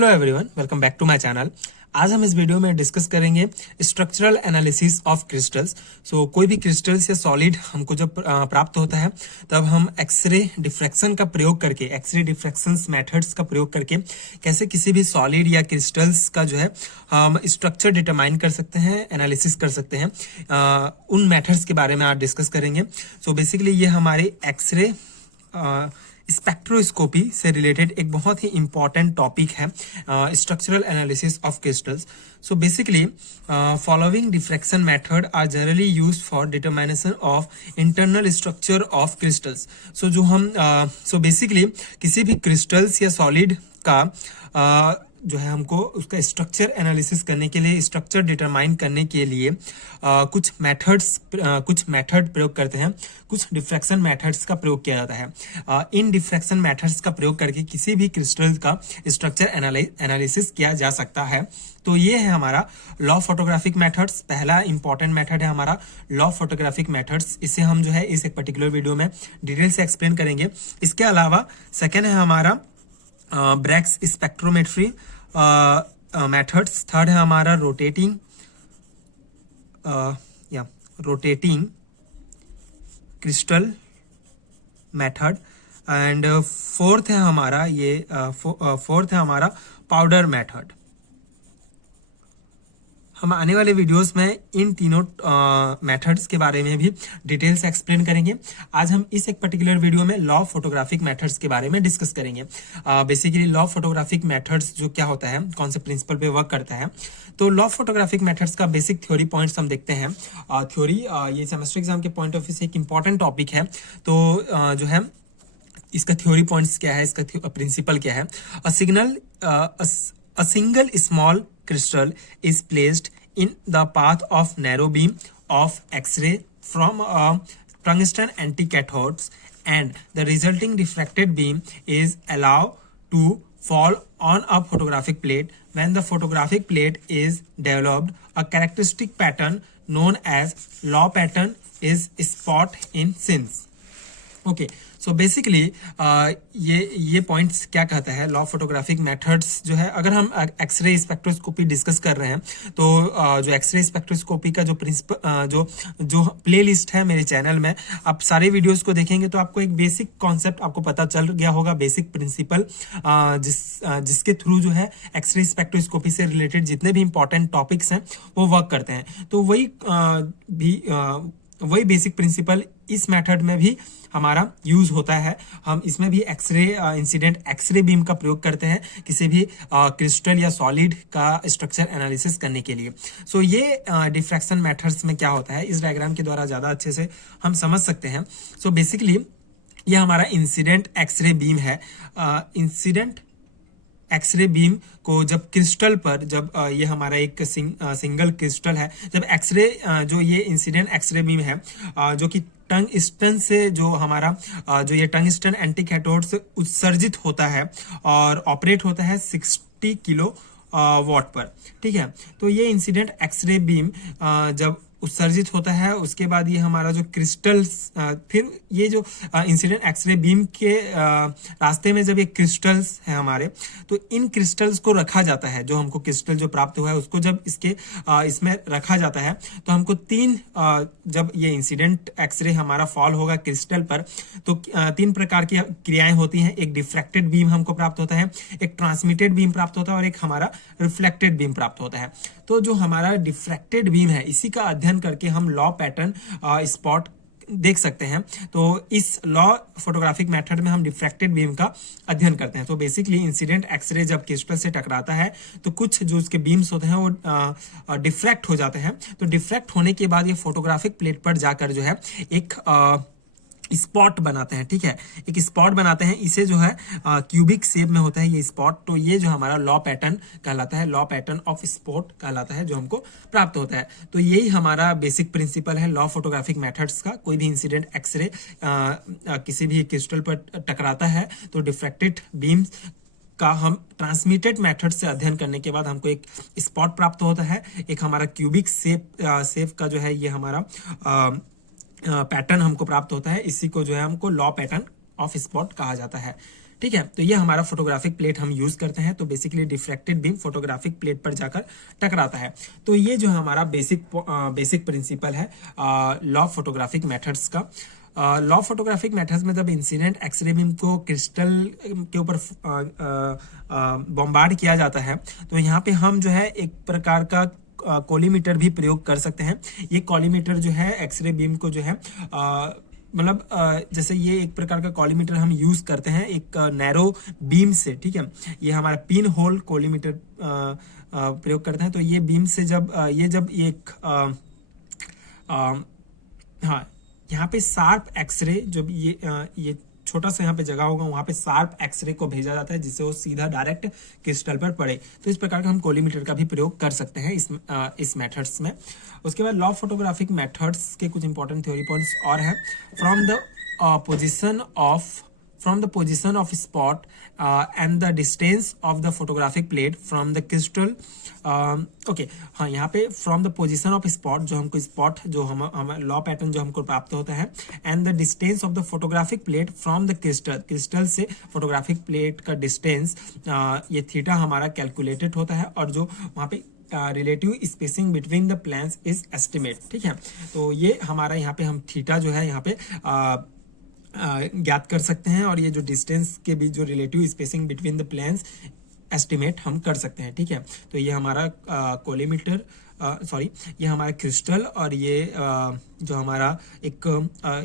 Hello everyone, welcome back to my channel. आज हम इस वीडियो में डिस्कस करेंगे स्ट्रक्चरल एनालिसिस ऑफ क्रिस्टल्स। कोई भी क्रिस्टल्स या सॉलिड हमको जब प्राप्त होता है तब हम एक्सरे डिफ्रैक्शन का प्रयोग करके, एक्सरे डिफ्रैक्शन मेथड्स का प्रयोग करके कैसे किसी भी सॉलिड या क्रिस्टल्स का जो है हम स्ट्रक्चर डिटरमाइन कर सकते हैं, एनालिसिस कर सकते हैं। उन मेथड्स के बारे में आज डिस्कस करेंगे। बेसिकली ये हमारे एक्सरे स्पेक्ट्रोस्कोपी से रिलेटेड एक बहुत ही इंपॉर्टेंट टॉपिक है, structural analysis of crystals. Basically following diffraction method are generally used for determination of internal structure of crystals. Basically किसी भी क्रिस्टल्स या सॉलिड का जो है हमको उसका स्ट्रक्चर एनालिसिस करने के लिए, स्ट्रक्चर डिटरमाइन करने के लिए कुछ मेथड प्रयोग करते हैं, कुछ डिफ्रैक्शन मेथड्स का प्रयोग किया जाता है। इन डिफ्रैक्शन मेथड्स का प्रयोग करके किसी भी क्रिस्टल का स्ट्रक्चर एनालिसिस किया जा सकता है। तो ये है हमारा लॉ फोटोग्राफिक मेथड्स। पहला इंपॉर्टेंट मेथड है हमारा लॉ फोटोग्राफिक मेथड्स। इसे हम जो है इस एक पर्टिकुलर वीडियो में डिटेल से एक्सप्लेन करेंगे। इसके अलावा सेकेंड है हमारा ब्रैग्स स्पेक्ट्रोमेट्री मेथड्स। थर्ड है हमारा rotating crystal method. And fourth है हमारा पाउडर मेथड। हम आने वाले वीडियोस में इन तीनों मेथड्स के बारे में भी डिटेल से एक्सप्लेन करेंगे। आज हम इस एक पर्टिकुलर वीडियो में लॉ फोटोग्राफिक मेथड्स के बारे में डिस्कस करेंगे। बेसिकली लॉ फोटोग्राफिक मेथड्स जो क्या होता है, कौन से प्रिंसिपल पे वर्क करता है। तो लॉ फोटोग्राफिक मेथड्स का बेसिक थ्योरी पॉइंट्स हम देखते हैं। थ्योरी ये सेमेस्टर एग्जाम के पॉइंट ऑफ व्यू से एक इंपॉर्टेंट टॉपिक है। तो जो है इसका थ्योरी पॉइंट्स क्या है, इसका प्रिंसिपल क्या है। A single small crystal is placed in the path of narrow beam of X-ray from tungsten anticathodes, and the resulting diffracted beam is allowed to fall on a photographic plate. When the photographic plate is developed, a characteristic pattern known as law pattern is spot in scenes. Okay, so basically ये points क्या कहता है law photographic methods जो है। अगर हम x ray spectroscopy discuss कर रहे हैं तो जो एक्सरे स्पेक्ट्रोस्कोपी का जो प्रिंसिपल जो प्ले लिस्ट है मेरे चैनल में, आप सारे वीडियोस को देखेंगे तो आपको एक बेसिक कॉन्सेप्ट आपको पता चल गया होगा, बेसिक प्रिंसिपल जिसके थ्रू जो है एक्सरे स्पेक्ट्रोस्कोपी से रिलेटेड जितने भी इंपॉर्टेंट टॉपिक्स हैं वो वर्क करते हैं। तो वही बेसिक प्रिंसिपल इस मेथड में भी हमारा यूज होता है। हम इसमें भी एक्सरे इंसिडेंट एक्सरे बीम का प्रयोग करते हैं किसी भी क्रिस्टल या सॉलिड का स्ट्रक्चर एनालिसिस करने के लिए। ये डिफ्रैक्शन मेथड्स में क्या होता है, इस डायग्राम के द्वारा ज्यादा अच्छे से हम समझ सकते हैं। बेसिकली ये हमारा इंसिडेंट एक्सरे बीम है। इंसिडेंट एक्सरे बीम को जब क्रिस्टल पर, जब ये हमारा एक सिंगल क्रिस्टल है, जब एक्सरे जो ये इंसिडेंट एक्सरे बीम है जो कि टंगस्टन से जो हमारा जो ये टंगस्टन एंटीकैथोड से उत्सर्जित होता है और ऑपरेट होता है 60 किलो वॉट पर, ठीक है। तो ये इंसिडेंट एक्सरे बीम जब उत्सर्जित होता है उसके बाद ये हमारा जो क्रिस्टल्स, फिर ये जो इंसिडेंट एक्सरे बीम के रास्ते में जब ये क्रिस्टल्स हैं हमारे, तो इन क्रिस्टल्स को रखा जाता है। जो हमको क्रिस्टल जो प्राप्त हुआ है उसको जब इसमें रखा जाता है तो हमको जब ये इंसिडेंट एक्सरे हमारा फॉल होगा क्रिस्टल पर तो 3 प्रकार की क्रियाएं होती हैं। एक डिफ्रैक्टेड बीम हमको प्राप्त होता है, एक ट्रांसमिटेड बीम प्राप्त होता है और एक हमारा रिफ्लेक्टेड बीम प्राप्त होता है। तो जो हमारा डिफ्रैक्टेड बीम है इसी का अध्ययन करके हम लॉ पैटर्न स्पॉट देख सकते हैं। तो इस लॉ फोटोग्राफिक मेथड में हम डिफ्रैक्टेड बीम का अध्ययन करते हैं। तो बेसिकली इंसिडेंट एक्सरे जब क्रिस्टल से टकराता है तो कुछ जो उसके बीम्स होते हैं वो डिफ्रैक्ट हो जाते हैं। तो डिफ्रैक्ट होने के बाद ये फोटोग्राफिक प्लेट पर जाकर जो है एक स्पॉट बनाते हैं, ठीक है। एक स्पॉट बनाते हैं, इसे जो है क्यूबिक शेप में होता है ये स्पॉट। तो ये जो हमारा लॉ पैटर्न कहलाता है, लॉ पैटर्न ऑफ स्पॉट कहलाता है जो हमको प्राप्त होता है। तो यही हमारा बेसिक प्रिंसिपल है लॉ फोटोग्राफिक मेथड्स का। कोई भी इंसिडेंट एक्सरे किसी भी क्रिस्टल पर टकराता है तो डिफ्रैक्टेड बीम्स का हम ट्रांसमिटेड मेथड से अध्ययन करने के बाद हमको एक स्पॉट प्राप्त होता है। एक हमारा क्यूबिक शेप का जो है ये हमारा पैटर्न हमको प्राप्त होता है। इसी को जो है हमको लॉ पैटर्न ऑफ स्पॉट कहा जाता है, ठीक है। तो ये हमारा फोटोग्राफिक प्लेट हम यूज करते हैं। तो basically diffracted beam photographic plate पर जाकर टकराता है। तो ये जो हमारा बेसिक प्रिंसिपल है लॉ ऑफ फोटोग्राफिक मेथड्स का। लॉ ऑफ फोटोग्राफिक मेथड्स में जब इंसिडेंट एक्सरे बीम को क्रिस्टल के ऊपर बॉम्बार्ड किया जाता है, तो यहाँ पे हम जो है एक प्रकार का कोलीमीटर भी प्रयोग कर सकते हैं। ये कोलीमीटर जो है एक्सरे बीम को जो है मतलब जैसे ये एक प्रकार का कॉलीमीटर हम यूज करते हैं एक नैरो बीम से, ठीक है। ये हमारा पिन होल कॉलीमीटर प्रयोग करते हैं। तो ये बीम से जब एक हाँ, यहाँ पे शार्प एक्सरे जब ये छोटा सा यहाँ पे जगह होगा, वहां पे शार्प एक्सरे को भेजा जाता है जिससे वो सीधा डायरेक्ट क्रिस्टल पर पड़े। तो इस प्रकार का हम कोलीमीटर का भी प्रयोग कर सकते हैं इस मेथड्स में। उसके बाद लॉ ऑफ फोटोग्राफिक मेथड्स के कुछ इंपॉर्टेंट थ्योरी पॉइंट्स और है। From the position of spot and the distance of the photographic plate from the crystal okay हाँ, यहाँ पे from the position of spot जो हमको स्पॉट जो हम लॉ पैटर्न जो हमको प्राप्त होता है, and the distance of the photographic plate from the crystal से फोटोग्राफिक प्लेट का डिस्टेंस ये थीटा हमारा कैलकुलेटेड होता है, और जो वहाँ पे relative spacing between the planes is estimate, ठीक है। तो ये हमारा यहाँ पे हम थीटा जो है यहाँ पे ज्ञात कर सकते हैं, और ये जो डिस्टेंस के बीच जो relative spacing between the planes estimate हम कर सकते हैं, ठीक है। तो ये हमारा कोलीमीटर ये हमारा क्रिस्टल और ये जो हमारा एक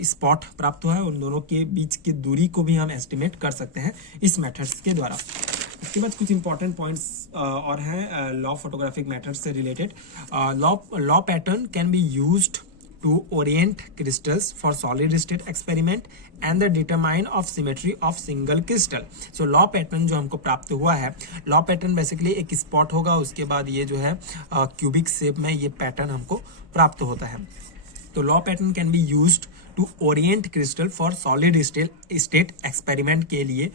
स्पॉट प्राप्त हुआ है, उन दोनों के बीच की दूरी को भी हम एस्टिमेट कर सकते हैं इस मेथड्स के द्वारा। उसके बाद कुछ इंपॉर्टेंट पॉइंट्स और हैं लॉ फोटोग्राफिक मेथड से related. Law pattern can be used to orient crystals for solid state experiment and the determine of symmetry of single crystal. So law pattern जो हमको प्राप्त हुआ है, law pattern basically एक spot होगा, उसके बाद ये जो है क्यूबिक शेप में ये पैटर्न हमको प्राप्त होता है। तो Laue pattern can be used to orient crystal for solid state experiment के लिए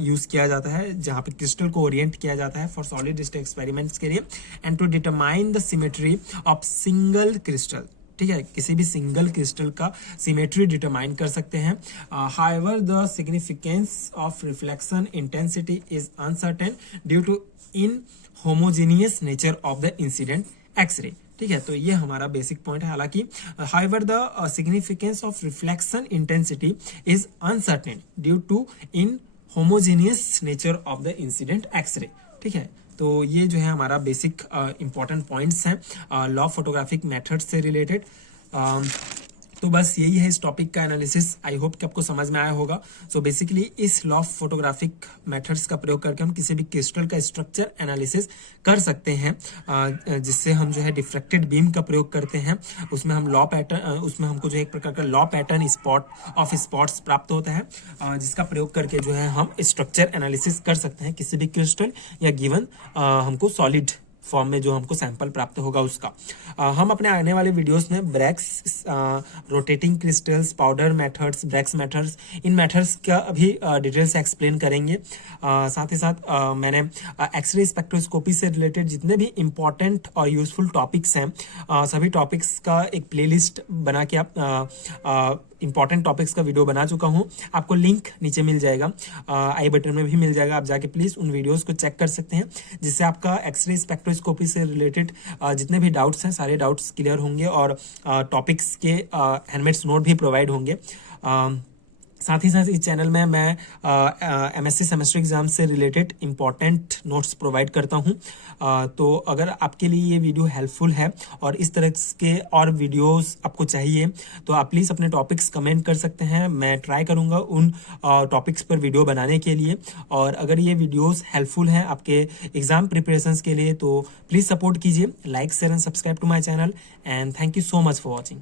यूज किया जाता है, जहां पे क्रिस्टल को ओरिएंट किया जाता है फॉर सॉलिड स्टेट एक्सपेरिमेंट्स के लिए, and to determine the symmetry of single crystal, ठीक है। किसी भी सिंगल क्रिस्टल का सिमेट्री डिटरमाइन कर सकते हैं। However the significance of reflection intensity is uncertain due to inhomogeneous nature of the incident x-ray, ठीक है। तो ये हमारा बेसिक पॉइंट है। हालांकि however the significance of reflection intensity is uncertain due to inhomogeneous nature of the incident x-ray, ठीक है। तो ये जो है हमारा बेसिक इंपॉर्टेंट पॉइंट्स हैं लॉ फोटोग्राफिक मेथड से रिलेटेड। तो बस यही है इस टॉपिक का एनालिसिस। आई होप कि आपको समझ में आया होगा। सो बेसिकली इस लॉ ऑफ फोटोग्राफिक मेथड्स का प्रयोग करके हम किसी भी क्रिस्टल का स्ट्रक्चर एनालिसिस कर सकते हैं, जिससे हम जो है डिफ्रैक्टेड बीम का प्रयोग करते हैं। उसमें हम उसमें हमको जो है एक प्रकार का लॉ पैटर्न स्पॉट्स प्राप्त होता है, जिसका प्रयोग करके जो है हम स्ट्रक्चर एनालिसिस कर सकते हैं किसी भी क्रिस्टल या गिवन हमको सॉलिड फॉर्म में जो हमको सैंपल प्राप्त होगा उसका। हम अपने आने वाले वीडियोस में ब्रैक्स, रोटेटिंग क्रिस्टल्स, पाउडर मेथड्स, ब्रैक्स मेथड्स, इन मेथड्स का भी डिटेल से एक्सप्लेन करेंगे। साथ ही साथ मैंने एक्सरे स्पेक्ट्रोस्कोपी से रिलेटेड जितने भी इंपॉर्टेंट और यूजफुल टॉपिक्स हैं, सभी टॉपिक्स का एक प्लेलिस्ट बना के आप इंपॉर्टेंट टॉपिक्स का वीडियो बना चुका हूं। आपको लिंक नीचे मिल जाएगा, आई बटन में भी मिल जाएगा। आप जाके प्लीज उन वीडियोस को चेक कर सकते हैं, जिससे आपका एक्सरे स्पेक्ट्रोस्कोपी से रिलेटेड जितने भी डाउट्स हैं सारे डाउट्स क्लियर होंगे, और टॉपिक्स के हैंडमेड्स नोट भी प्रोवाइड होंगे। साथ ही साथ इस चैनल में मैं एमएससी सेमेस्टर एग्जाम से रिलेटेड इंपॉर्टेंट नोट्स प्रोवाइड करता हूं। तो अगर आपके लिए ये वीडियो हेल्पफुल है और इस तरह के और वीडियोस आपको चाहिए, तो आप प्लीज़ अपने टॉपिक्स कमेंट कर सकते हैं। मैं ट्राई करूंगा उन टॉपिक्स पर वीडियो बनाने के लिए। और अगर ये वीडियोस हेल्पफुल हैं आपके एग्जाम प्रिपरेशंस के लिए, तो प्लीज़ सपोर्ट कीजिए, like share and subscribe to my channel, and thank you so much for watching.